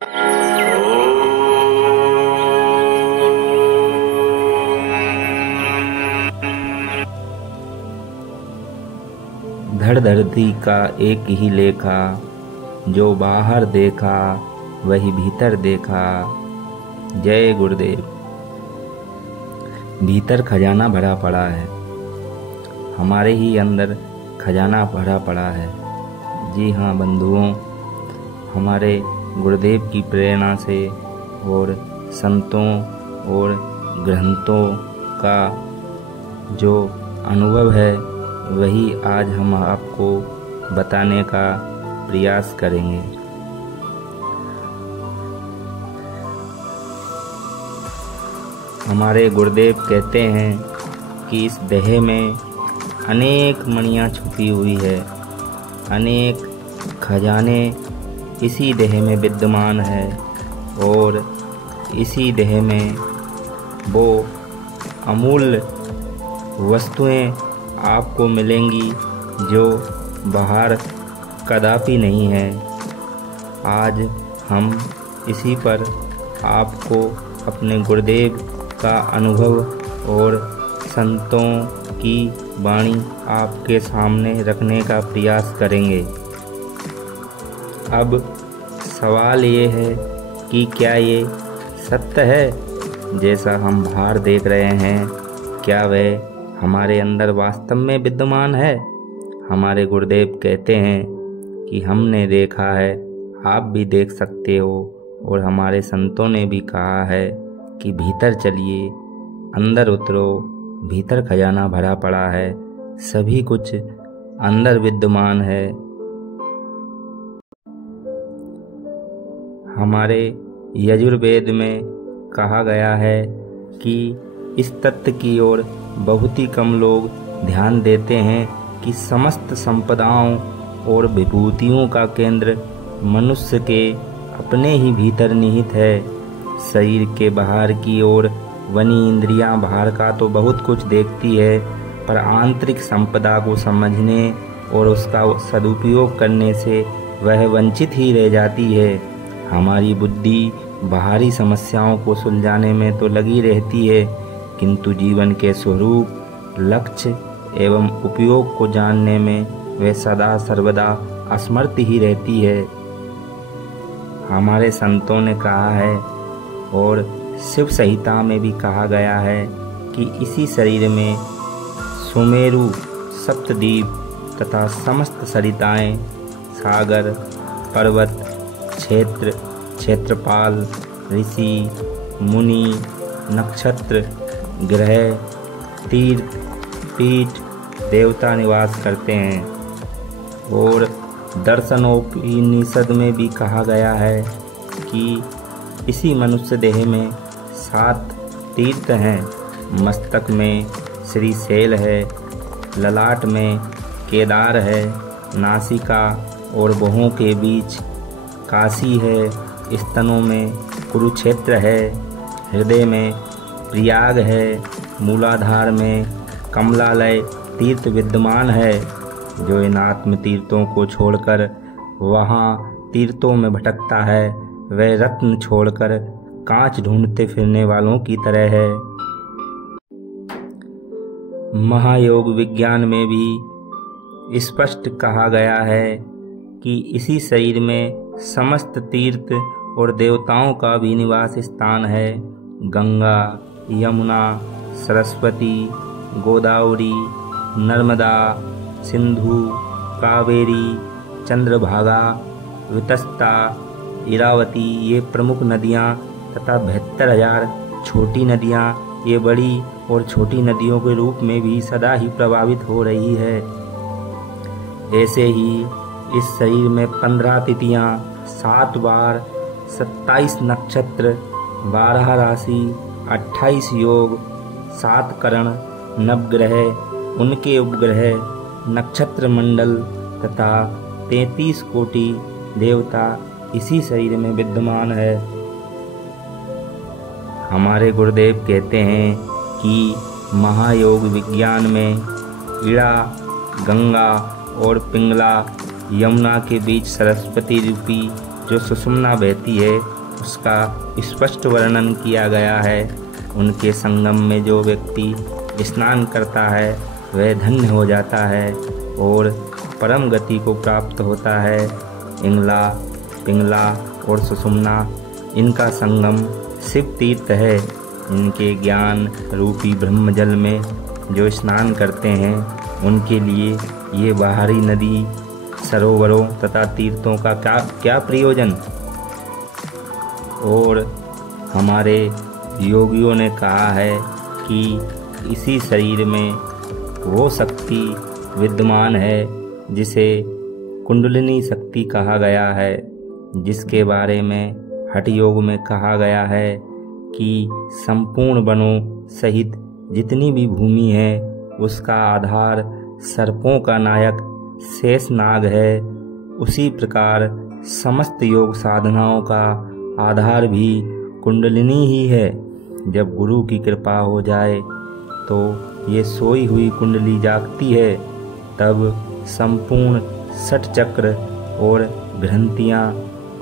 धड़ धरती का एक ही लेखा, जो बाहर देखा वही भीतर देखा। जय गुरुदेव। भीतर खजाना भरा पड़ा है, हमारे ही अंदर खजाना भरा पड़ा है। जी हाँ बंधुओं, हमारे गुरुदेव की प्रेरणा से और संतों और ग्रंथों का जो अनुभव है वही आज हम आपको बताने का प्रयास करेंगे। हमारे गुरुदेव कहते हैं कि इस देह में अनेक मणियाँ छुपी हुई है, अनेक खजाने इसी देह में विद्यमान है और इसी देह में वो अमूल्य वस्तुएं आपको मिलेंगी जो बाहर कदापि नहीं है। आज हम इसी पर आपको अपने गुरुदेव का अनुभव और संतों की वाणी आपके सामने रखने का प्रयास करेंगे। अब सवाल ये है कि क्या ये सत्य है जैसा हम बाहर देख रहे हैं, क्या वह हमारे अंदर वास्तव में विद्यमान है? हमारे गुरुदेव कहते हैं कि हमने देखा है, आप भी देख सकते हो, और हमारे संतों ने भी कहा है कि भीतर चलिए, अंदर उतरो, भीतर खजाना भरा पड़ा है, सभी कुछ अंदर विद्यमान है। हमारे यजुर्वेद में कहा गया है कि इस तत्व की ओर बहुत ही कम लोग ध्यान देते हैं कि समस्त संपदाओं और विभूतियों का केंद्र मनुष्य के अपने ही भीतर निहित है। शरीर के बाहर की ओर बनी इंद्रियां बाहर का तो बहुत कुछ देखती है, पर आंतरिक संपदा को समझने और उसका सदुपयोग करने से वह वंचित ही रह जाती है। हमारी बुद्धि बाहरी समस्याओं को सुलझाने में तो लगी रहती है, किंतु जीवन के स्वरूप, लक्ष्य एवं उपयोग को जानने में वे सदा सर्वदा असमर्थ ही रहती है। हमारे संतों ने कहा है और शिव संहिता में भी कहा गया है कि इसी शरीर में सुमेरु, सप्तद्वीप तथा समस्त सरिताएं, सागर, पर्वत, क्षेत्र, क्षेत्रपाल, ऋषि, मुनि, नक्षत्र, ग्रह, तीर्थ, पीठ, देवता निवास करते हैं। और दर्शनोपनिषद में भी कहा गया है कि इसी मनुष्य देह में 7 तीर्थ हैं। मस्तक में श्रीशैल है, ललाट में केदार है, नासिका और भौहों के बीच काशी है, स्तनों में कुरुक्षेत्र है, हृदय में प्रयाग है, मूलाधार में कमलालय तीर्थ विद्यमान है। जो इन आत्म तीर्थों को छोड़कर वहाँ तीर्थों में भटकता है, वह रत्न छोड़कर कांच ढूंढते फिरने वालों की तरह है। महायोग विज्ञान में भी स्पष्ट कहा गया है कि इसी शरीर में समस्त तीर्थ और देवताओं का भी निवास स्थान है। गंगा, यमुना, सरस्वती, गोदावरी, नर्मदा, सिंधु, कावेरी, चंद्रभागा, वितस्ता, इरावती ये प्रमुख नदियाँ तथा 72,000 छोटी नदियाँ ये बड़ी और छोटी नदियों के रूप में भी सदा ही प्रभावित हो रही है। ऐसे ही इस शरीर में 15 तिथियाँ, 7 वार, 27 नक्षत्र, 12 राशि, 28 योग, 7 करण, नवग्रह, उनके उपग्रह, नक्षत्र मंडल तथा 33 कोटि देवता इसी शरीर में विद्यमान है। हमारे गुरुदेव कहते हैं कि महायोग विज्ञान में इड़ा, गंगा और पिंगला, यमुना के बीच सरस्वती रूपी जो सुषुम्ना बहती है उसका स्पष्ट वर्णन किया गया है। उनके संगम में जो व्यक्ति स्नान करता है वह धन्य हो जाता है और परम गति को प्राप्त होता है। इंगला, पिंगला और सुषुम्ना इनका संगम शिव तीर्थ है। इनके ज्ञान रूपी ब्रह्मजल में जो स्नान करते हैं उनके लिए ये बाहरी नदी, सरोवरों तथा तीर्थों का क्या प्रयोजन। और हमारे योगियों ने कहा है कि इसी शरीर में वो शक्ति विद्यमान है जिसे कुंडलिनी शक्ति कहा गया है, जिसके बारे में हठ योग में कहा गया है कि संपूर्ण वनों सहित जितनी भी भूमि है उसका आधार सर्पों का नायक शेषनाग है। उसी प्रकार समस्त योग साधनाओं का आधार भी कुंडलिनी ही है। जब गुरु की कृपा हो जाए तो ये सोई हुई कुंडली जागती है, तब संपूर्ण षट चक्र और ग्रंथियाँ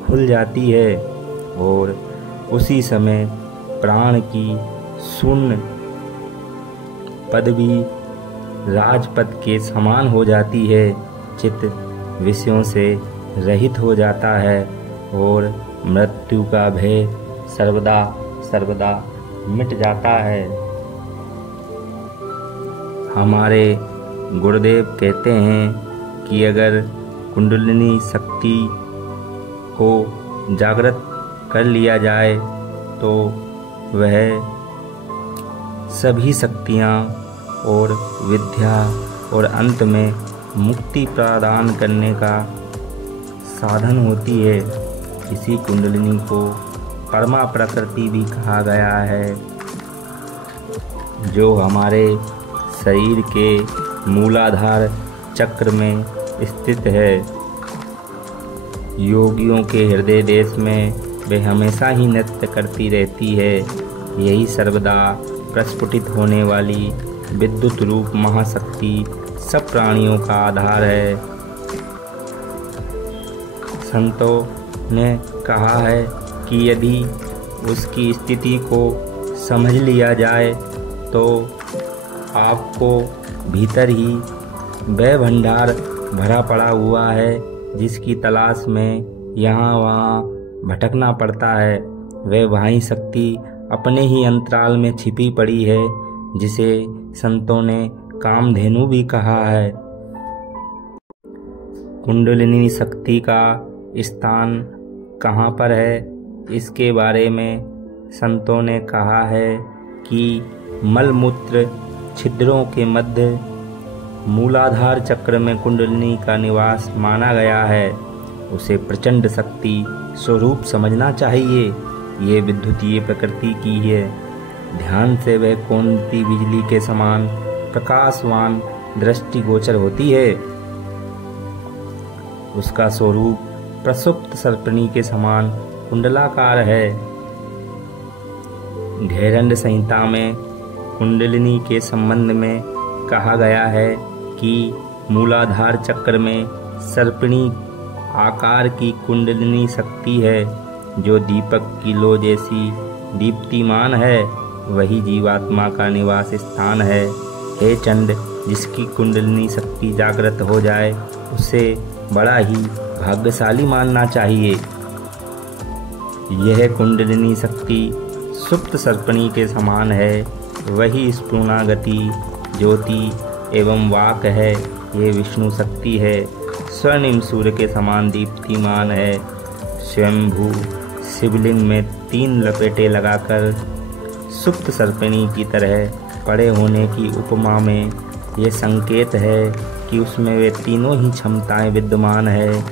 खुल जाती है और उसी समय प्राण की शून्य पदवी राजपद के समान हो जाती है। चित्त विषयों से रहित हो जाता है और मृत्यु का भय सर्वदा सर्वदा मिट जाता है। हमारे गुरुदेव कहते हैं कि अगर कुंडलिनी शक्ति को जागृत कर लिया जाए तो वह सभी शक्तियाँ और विद्या और अंत में मुक्ति प्रदान करने का साधन होती है। इसी कुंडलिनी को परमा प्रकृति भी कहा गया है, जो हमारे शरीर के मूलाधार चक्र में स्थित है। योगियों के हृदय देश में वे हमेशा ही नृत्य करती रहती है। यही सर्वदा प्रस्फुटित होने वाली विद्युत रूप महाशक्ति सब प्राणियों का आधार है। संतों ने कहा है कि यदि उसकी स्थिति को समझ लिया जाए तो आपको भीतर ही वह भंडार भरा पड़ा हुआ है जिसकी तलाश में यहाँ वहाँ भटकना पड़ता है। वह वही शक्ति अपने ही अंतराल में छिपी पड़ी है, जिसे संतों ने कामधेनु भी कहा है। कुंडलिनी शक्ति का स्थान कहाँ पर है, इसके बारे में संतों ने कहा है कि मलमूत्र छिद्रों के मध्य मूलाधार चक्र में कुंडलिनी का निवास माना गया है। उसे प्रचंड शक्ति स्वरूप समझना चाहिए। ये विद्युतीय प्रकृति की है। ध्यान से वह कौनती बिजली के समान प्रकाशवान दृष्टिगोचर होती है। उसका स्वरूप प्रसुप्त सर्पिणी के समान कुंडलाकार है। घेरंड संहिता में कुंडलिनी के संबंध में कहा गया है कि मूलाधार चक्र में सर्पिणी आकार की कुंडलिनी शक्ति है, जो दीपक की लो जैसी दीप्तिमान है। वही जीवात्मा का निवास स्थान है। हे चंड, जिसकी कुंडलिनी शक्ति जागृत हो जाए उसे बड़ा ही भाग्यशाली मानना चाहिए। यह कुंडलिनी शक्ति सुप्त सर्पिणी के समान है। वही स्फुरना गति, ज्योति एवं वाक है। ये विष्णु शक्ति है। स्वर्णिम सूर्य के समान दीप्तिमान है। स्वयंभू शिवलिंग में 3 लपेटे लगाकर सुप्त सर्पिणी की तरह पड़े होने की उपमा में ये संकेत है कि उसमें वे तीनों ही क्षमताएं विद्यमान है,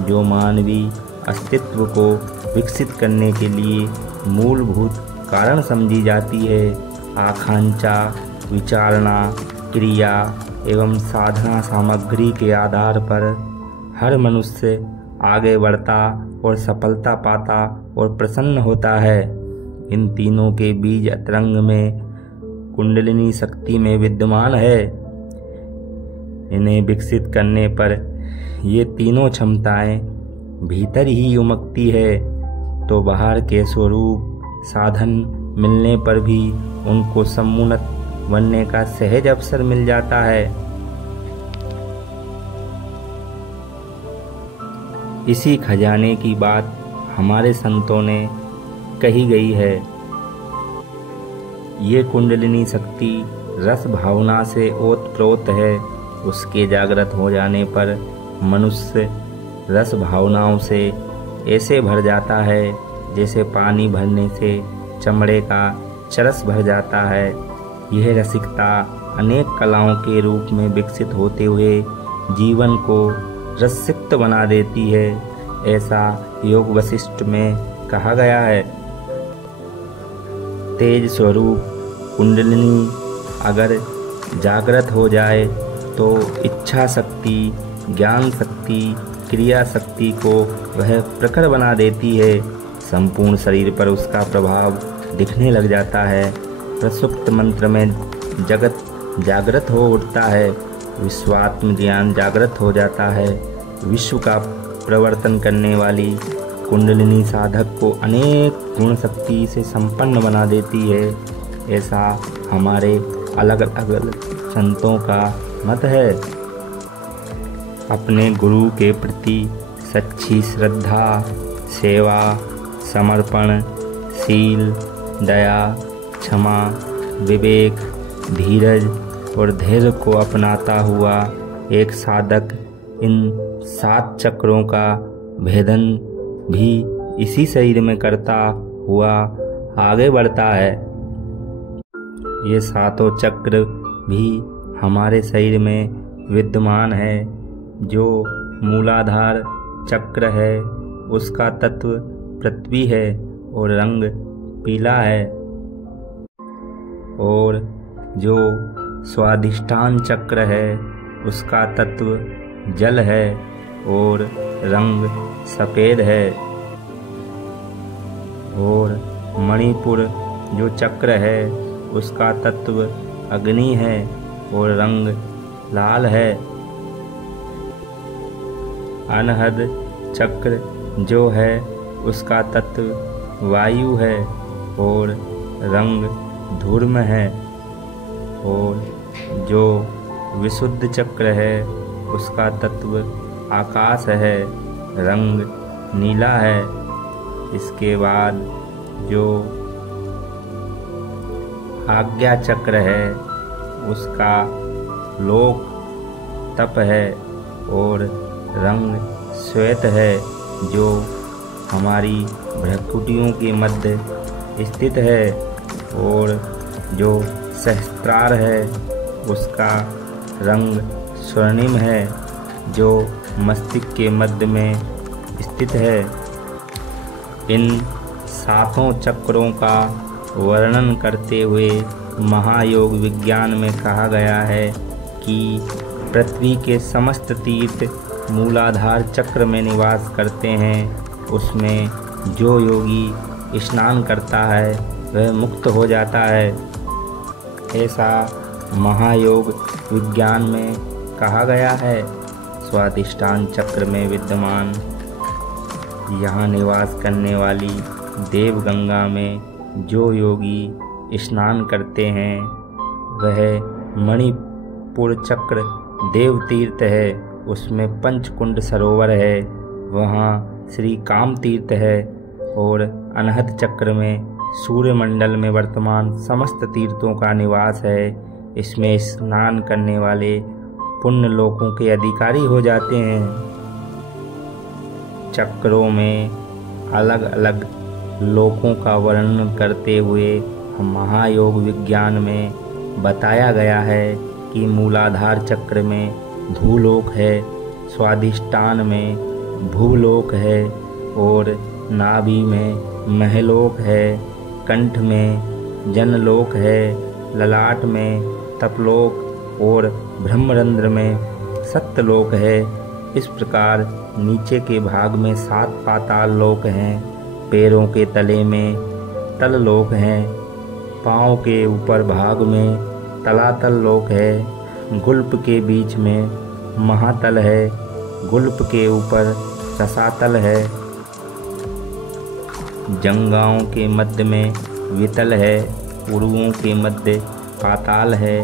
जो मानवीय अस्तित्व को विकसित करने के लिए मूलभूत कारण समझी जाती है। आकांक्षा, विचारणा, क्रिया एवं साधना सामग्री के आधार पर हर मनुष्य आगे बढ़ता और सफलता पाता और प्रसन्न होता है। इन तीनों के बीज अतरंग में कुंडलिनी शक्ति में विद्यमान है। इन्हें विकसित करने पर ये तीनों क्षमताएं भीतर ही उमकती है, तो बाहर के स्वरूप साधन मिलने पर भी उनको समुन्नत बनने का सहज अवसर मिल जाता है। इसी खजाने की बात हमारे संतों ने कही गई है। ये कुंडलिनी शक्ति रस भावना से ओतप्रोत है। उसके जागृत हो जाने पर मनुष्य रस भावनाओं से ऐसे भर जाता है जैसे पानी भरने से चमड़े का चरस भर जाता है। यह रसिकता अनेक कलाओं के रूप में विकसित होते हुए जीवन को रसिक्त बना देती है। ऐसा योग वशिष्ठ में कहा गया है। तेज स्वरूप कुंडलिनी अगर जागृत हो जाए तो इच्छा शक्ति, ज्ञान शक्ति, क्रिया शक्ति को वह प्रखर बना देती है। संपूर्ण शरीर पर उसका प्रभाव दिखने लग जाता है। प्रसुप्त मंत्र में जगत जागृत हो उठता है। विश्वात्म ज्ञान जागृत हो जाता है। विश्व का प्रवर्तन करने वाली कुंडलिनी साधक को अनेक गुण शक्ति से संपन्न बना देती है। ऐसा हमारे अलग अलग संतों का मत है। अपने गुरु के प्रति सच्ची श्रद्धा, सेवा, समर्पण, शील, दया, क्षमा, विवेक, धीरज और धैर्य को अपनाता हुआ एक साधक इन 7 चक्रों का भेदन भी इसी शरीर में करता हुआ आगे बढ़ता है। ये 7 चक्र भी हमारे शरीर में विद्यमान है। जो मूलाधार चक्र है उसका तत्व पृथ्वी है और रंग पीला है, और जो स्वाधिष्ठान चक्र है उसका तत्व जल है और रंग सफ़ेद है, और मणिपुर जो चक्र है उसका तत्व अग्नि है और रंग लाल है। अनहद चक्र जो है उसका तत्व वायु है और रंग धूम्र है, और जो विशुद्ध चक्र है उसका तत्व आकाश है, रंग नीला है। इसके बाद जो आज्ञा चक्र है उसका लोक तप है और रंग श्वेत है, जो हमारी भ्रुकुटियों के मध्य स्थित है, और जो सहस्त्रार है उसका रंग स्वर्णिम है, जो मस्तिष्क के मध्य में स्थित है। इन 7 चक्रों का वर्णन करते हुए महायोग विज्ञान में कहा गया है कि पृथ्वी के समस्त तीर्थ मूलाधार चक्र में निवास करते हैं। उसमें जो योगी स्नान करता है वह मुक्त हो जाता है। ऐसा महायोग विज्ञान में कहा गया है। स्वाधिष्ठान चक्र में विद्यमान यहाँ निवास करने वाली देवगंगा में जो योगी स्नान करते हैं वह मणिपुर चक्र देव तीर्थ है। उसमें पंचकुंड सरोवर है, वहाँ श्री काम तीर्थ है, और अनहद चक्र में सूर्यमंडल में वर्तमान समस्त तीर्थों का निवास है। इसमें स्नान करने वाले पुण्य लोकों के अधिकारी हो जाते हैं। चक्रों में अलग अलग लोकों का वर्णन करते हुए महायोग विज्ञान में बताया गया है कि मूलाधार चक्र में धूलोक है, स्वाधिष्ठान में भूलोक है, और नाभि में महलोक है, कंठ में जनलोक है, ललाट में तपलोक और ब्रह्मरंध्र में सत्यलोक है। इस प्रकार नीचे के भाग में 7 पाताल लोक हैं, पैरों के तले में तललोक हैं, पाँव के ऊपर भाग में तलातल लोक है, गुल्प के बीच में महातल है, गुल्प के ऊपर रसातल है। जंगाओं के मध्य में वितल है, उरुओं के मध्य पाताल है।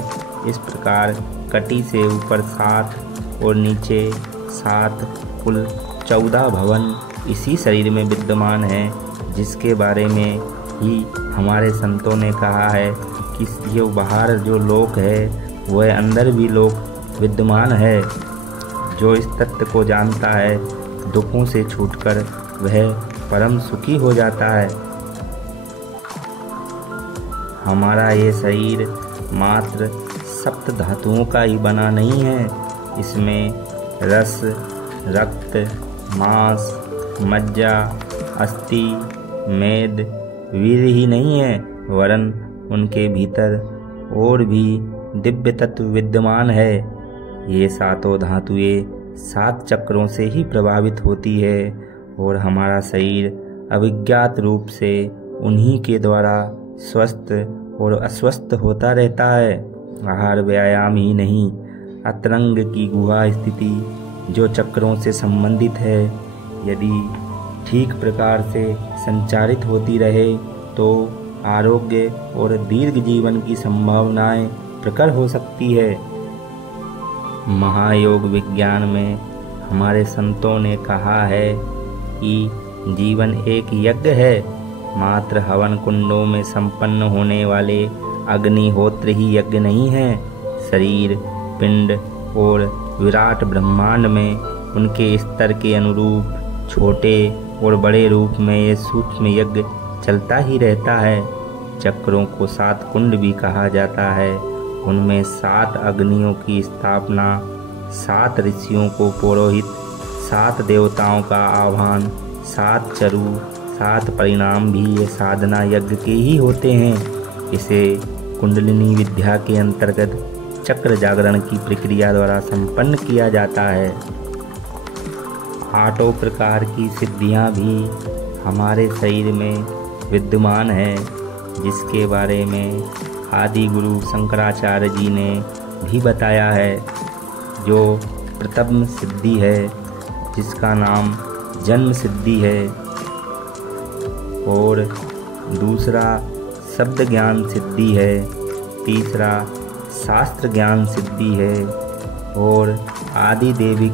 इस प्रकार कटी से ऊपर 7 और नीचे 7 कुल 14 भवन इसी शरीर में विद्यमान है, जिसके बारे में ही हमारे संतों ने कहा है कि जो बाहर जो लोक है वह अंदर भी लोक विद्यमान है। जो इस तत्व को जानता है दुखों से छूटकर वह परम सुखी हो जाता है। हमारा ये शरीर मात्र सप्त धातुओं का ही बना नहीं है। इसमें रस, रक्त, मांस, मज्जा, अस्थि, मेद, वीर ही नहीं है, वरन उनके भीतर और भी दिव्य तत्व विद्यमान है। ये सातों धातुएं 7 चक्रों से ही प्रभावित होती है और हमारा शरीर अविज्ञात रूप से उन्हीं के द्वारा स्वस्थ और अस्वस्थ होता रहता है। आहार व्यायाम ही नहीं, अतरंग की गुहा स्थिति जो चक्रों से संबंधित है, यदि ठीक प्रकार से संचारित होती रहे तो आरोग्य और दीर्घ जीवन की संभावनाएं प्रकट हो सकती है। महायोग विज्ञान में हमारे संतों ने कहा है कि जीवन एक यज्ञ है। मात्र हवन कुंडों में संपन्न होने वाले अग्निहोत्र ही यज्ञ नहीं है। शरीर, पिंड और विराट ब्रह्मांड में उनके स्तर के अनुरूप छोटे और बड़े रूप में ये सूक्ष्म यज्ञ चलता ही रहता है। चक्रों को 7 कुंड भी कहा जाता है। उनमें 7 अग्नियों की स्थापना, 7 ऋषियों को पुरोहित, 7 देवताओं का आह्वान, 7 चरु, 7 परिणाम भी ये साधना यज्ञ के ही होते हैं। इसे कुंडलिनी विद्या के अंतर्गत चक्र जागरण की प्रक्रिया द्वारा संपन्न किया जाता है। 8 प्रकार की सिद्धियां भी हमारे शरीर में विद्यमान है, जिसके बारे में आदि गुरु शंकराचार्य जी ने भी बताया है। जो प्रथम सिद्धि है, जिसका नाम जन्म सिद्धि है, और दूसरा शब्द ज्ञान सिद्धि है, तीसरा शास्त्र ज्ञान सिद्धि है, और आदि देविक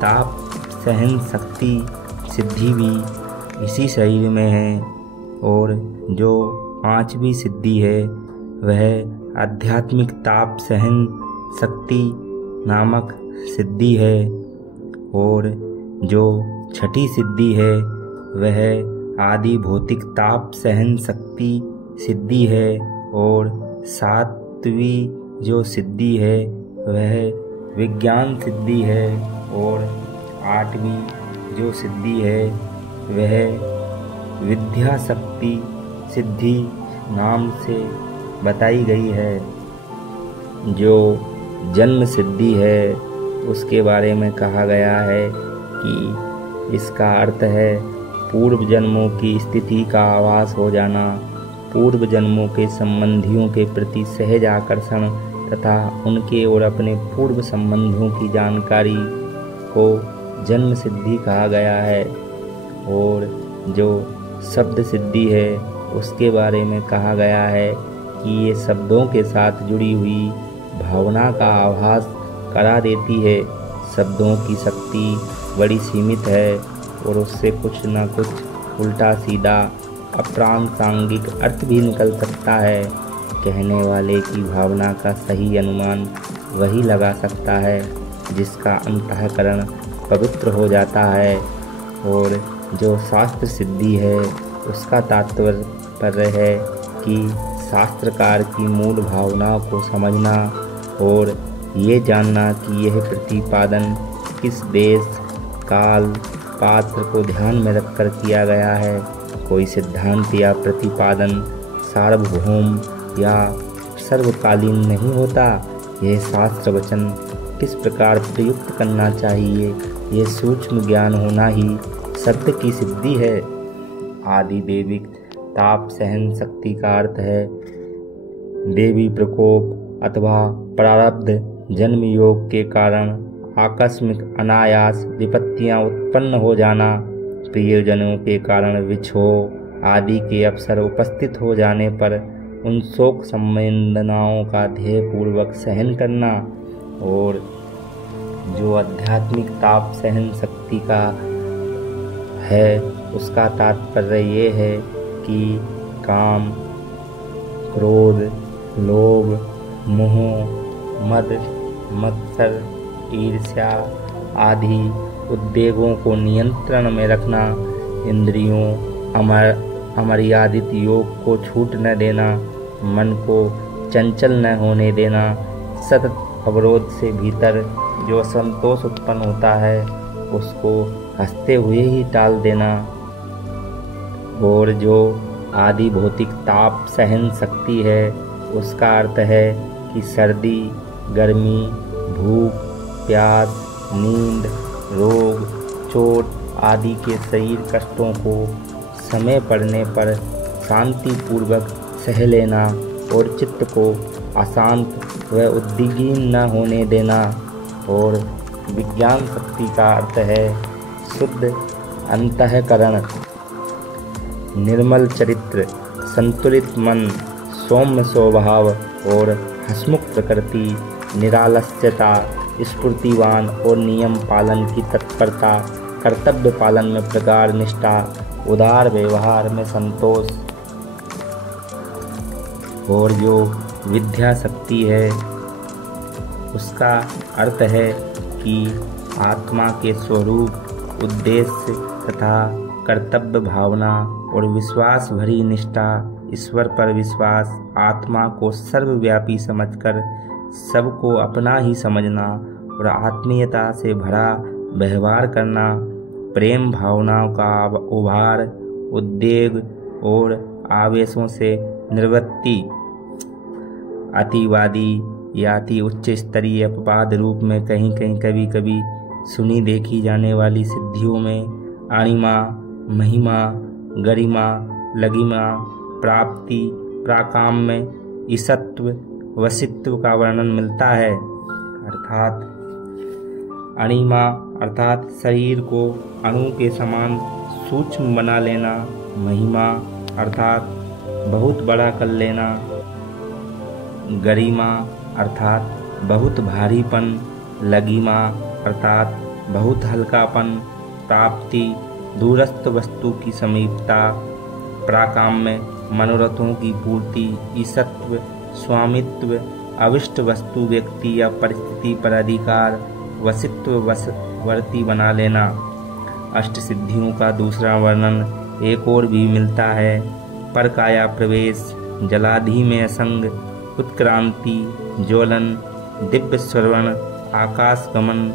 ताप सहन शक्ति सिद्धि भी इसी शरीर में है। और जो 5वीं सिद्धि है वह आध्यात्मिक ताप सहन शक्ति नामक सिद्धि है, और जो 6ठी सिद्धि है वह आदि भौतिक ताप सहन शक्ति सिद्धि है, और 7वीं जो सिद्धि है वह विज्ञान सिद्धि है, और 8वीं जो सिद्धि है वह विद्या शक्ति सिद्धि नाम से बताई गई है। जो जन्म सिद्धि है उसके बारे में कहा गया है कि इसका अर्थ है पूर्व जन्मों की स्थिति का आभास हो जाना, पूर्व जन्मों के संबंधियों के प्रति सहज आकर्षण तथा उनके और अपने पूर्व संबंधों की जानकारी को जन्म सिद्धि कहा गया है। और जो शब्द सिद्धि है उसके बारे में कहा गया है कि ये शब्दों के साथ जुड़ी हुई भावना का आभास करा देती है। शब्दों की शक्ति बड़ी सीमित है और उससे कुछ न कुछ उल्टा सीधा अप्रासंगिक अर्थ भी निकल सकता है। कहने वाले की भावना का सही अनुमान वही लगा सकता है जिसका अंतःकरण पवित्र हो जाता है। और जो शास्त्र सिद्धि है उसका तात्पर्य है कि शास्त्रकार की मूल भावनाओं को समझना और ये जानना कि यह प्रतिपादन किस देश, काल, पात्र को ध्यान में रखकर किया गया है। कोई सिद्धांत या प्रतिपादन सार्वभौम या सर्वकालीन नहीं होता। यह शास्त्र वचन किस प्रकार प्रयुक्त करना चाहिए, यह सूक्ष्म ज्ञान होना ही सत्य की सिद्धि है। आदि देविक ताप सहन शक्ति का अर्थ है देवी प्रकोप अथवा प्रारब्ध जन्म योग के कारण आकस्मिक अनायास विपत्तियां उत्पन्न हो जाना, प्रियजनों के कारण विछोह आदि के अवसर उपस्थित हो जाने पर उन शोक संवेदनाओं का ध्येयपूर्वक सहन करना। और जो आध्यात्मिक ताप सहन शक्ति का है उसका तात्पर्य ये है कि काम, क्रोध, लोभ, मोह, मद, मत्सर, ईर्ष्या आदि उद्वेगों को नियंत्रण में रखना, इंद्रियों अमर्यादित योग को छूट न देना, मन को चंचल न होने देना, सतत अवरोध से भीतर जो संतोष उत्पन्न होता है उसको हंसते हुए ही टाल देना। और जो आदि भौतिक ताप सहन शक्ति है उसका अर्थ है कि सर्दी, गर्मी, भूख, प्यास, नींद, रोग, चोट आदि के शरीर कष्टों को समय पड़ने पर शांतिपूर्वक सह लेना और चित्त को अशांत व उद्विग्न न होने देना। और विज्ञान शक्ति का अर्थ है शुद्ध अंतःकरण, निर्मल चरित्र, संतुलित मन, सौम्य स्वभाव और हंसमुख प्रकृति, निरालस्यता, स्फूर्तिवान और नियम पालन की तत्परता, कर्तव्य पालन में प्रगाढ़ निष्ठा, उदार व्यवहार में संतोष। और जो विद्या शक्ति है उसका अर्थ है कि आत्मा के स्वरूप, उद्देश्य तथा कर्तव्य भावना और विश्वास भरी निष्ठा, ईश्वर पर विश्वास, आत्मा को सर्वव्यापी समझकर सबको अपना ही समझना और आत्मीयता से भरा व्यवहार करना, प्रेम भावनाओं का उभार, उद्वेग और आवेशों से निवृत्ति, अतिवादी या अति उच्च स्तरीय अपवाद रूप में कहीं कभी कभी सुनी देखी जाने वाली सिद्धियों में अणिमा, महिमा, गरिमा, लगिमा, प्राप्ति, प्राकाम्य, ईसत्व, वसित्व का वर्णन मिलता है। अर्थात अणिमा अर्थात शरीर को अणु के समान सूक्ष्म बना लेना, महिमा अर्थात बहुत बड़ा कर लेना, गरिमा अर्थात बहुत भारीपन, लगिमा अर्थात बहुत हल्कापन, प्राप्ति दूरस्थ वस्तु की समीपता, प्राकाम्य मनोरथों की पूर्ति, ईसत्व स्वामित्व, अविष्ट वस्तु व्यक्ति या परिस्थिति पर अधिकार, वसित्व वशवर्ती बना लेना। अष्ट सिद्धियों का दूसरा वर्णन एक और भी मिलता है। पर काया प्रवेश, जलाधि में असंग, उत्क्रांति, ज्वलन, दिव्य श्रवण, आकाश गमन,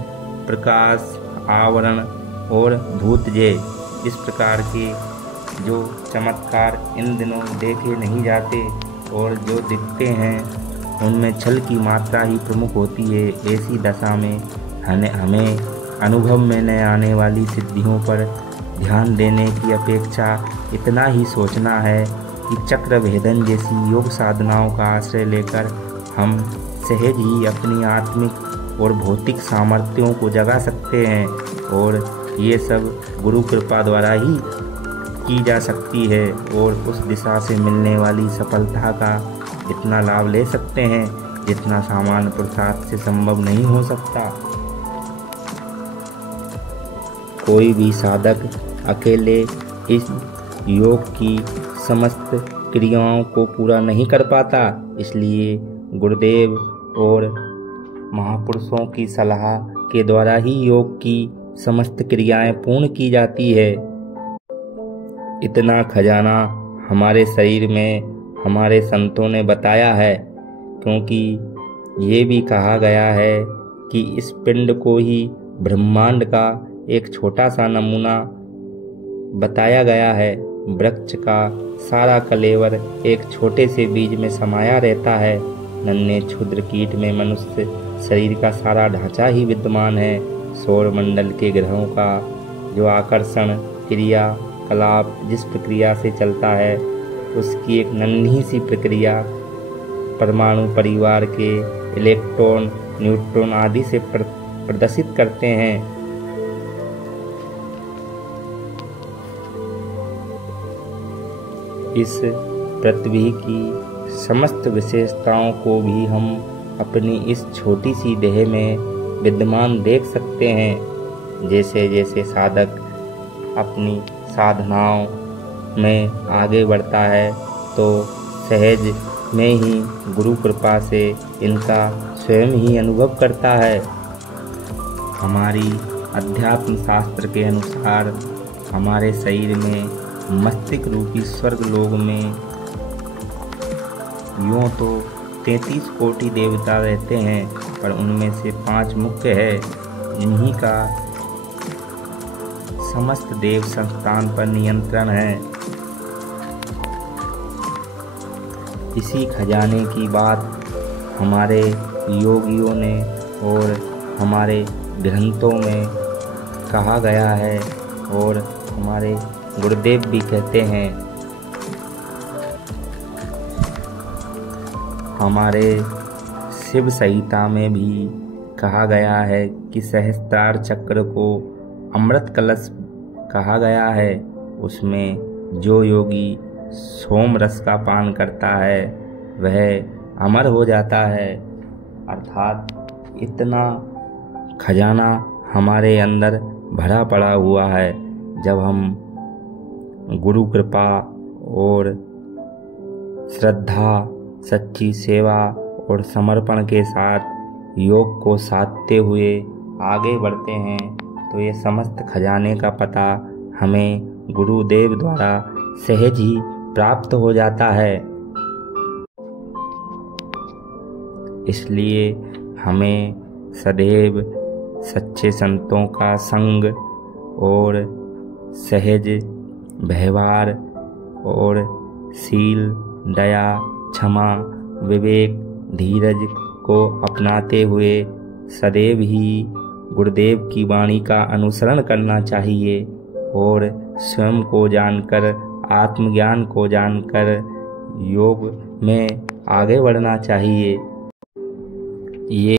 प्रकाश, आवरण और भूतजय। इस प्रकार के जो चमत्कार इन दिनों देखे नहीं जाते और जो दिखते हैं उनमें छल की मात्रा ही प्रमुख होती है। ऐसी दशा में हमें अनुभव में न आने वाली सिद्धियों पर ध्यान देने की अपेक्षा इतना ही सोचना है कि चक्र भेदन जैसी योग साधनाओं का आश्रय लेकर हम सहज ही अपनी आत्मिक और भौतिक सामर्थ्यों को जगा सकते हैं और ये सब गुरु कृपा द्वारा ही की जा सकती है और उस दिशा से मिलने वाली सफलता का इतना लाभ ले सकते हैं जितना सामान्य पुरुषार्थ से संभव नहीं हो सकता। कोई भी साधक अकेले इस योग की समस्त क्रियाओं को पूरा नहीं कर पाता, इसलिए गुरुदेव और महापुरुषों की सलाह के द्वारा ही योग की समस्त क्रियाएं पूर्ण की जाती है। इतना खजाना हमारे शरीर में हमारे संतों ने बताया है, क्योंकि ये भी कहा गया है कि इस पिंड को ही ब्रह्मांड का एक छोटा सा नमूना बताया गया है। वृक्ष का सारा कलेवर एक छोटे से बीज में समाया रहता है। नन्हे क्षुद्र कीट में मनुष्य शरीर का सारा ढांचा ही विद्यमान है। सौर मंडल के ग्रहों का जो आकर्षण क्रिया कलाप जिस प्रक्रिया से चलता है, उसकी एक नन्ही सी प्रक्रिया परमाणु परिवार के इलेक्ट्रॉन, न्यूट्रॉन आदि से प्रदर्शित करते हैं। इस पृथ्वी की समस्त विशेषताओं को भी हम अपनी इस छोटी सी देह में विद्यमान देख सकते हैं। जैसे जैसे साधक अपनी साधनाओं में आगे बढ़ता है तो सहज में ही गुरु कृपा से इनका स्वयं ही अनुभव करता है। हमारी अध्यात्म शास्त्र के अनुसार हमारे शरीर में मस्तिष्क रूपी स्वर्ग लोक में यूँ तो 33 कोटि देवता रहते हैं, पर उनमें से 5 मुख्य है जिन्हीं का समस्त देव संस्थान पर नियंत्रण है। इसी खजाने की बात हमारे योगियों ने और हमारे ग्रंथों में कहा गया है और हमारे गुरुदेव भी कहते हैं। हमारे शिव संहिता में भी कहा गया है कि सहस्त्रार चक्र को अमृत कलश कहा गया है। उसमें जो योगी सोम रस का पान करता है वह अमर हो जाता है। अर्थात इतना खजाना हमारे अंदर भरा पड़ा हुआ है। जब हम गुरु कृपा और श्रद्धा, सच्ची सेवा और समर्पण के साथ योग को साधते हुए आगे बढ़ते हैं तो ये समस्त खजाने का पता हमें गुरुदेव द्वारा सहज ही प्राप्त हो जाता है। इसलिए हमें सदैव सच्चे संतों का संग और सहज व्यवहार और शील, दया, क्षमा, विवेक, धीरज को अपनाते हुए सदैव ही गुरुदेव की वाणी का अनुसरण करना चाहिए और स्वयं को जानकर, आत्मज्ञान को जानकर योग में आगे बढ़ना चाहिए। ये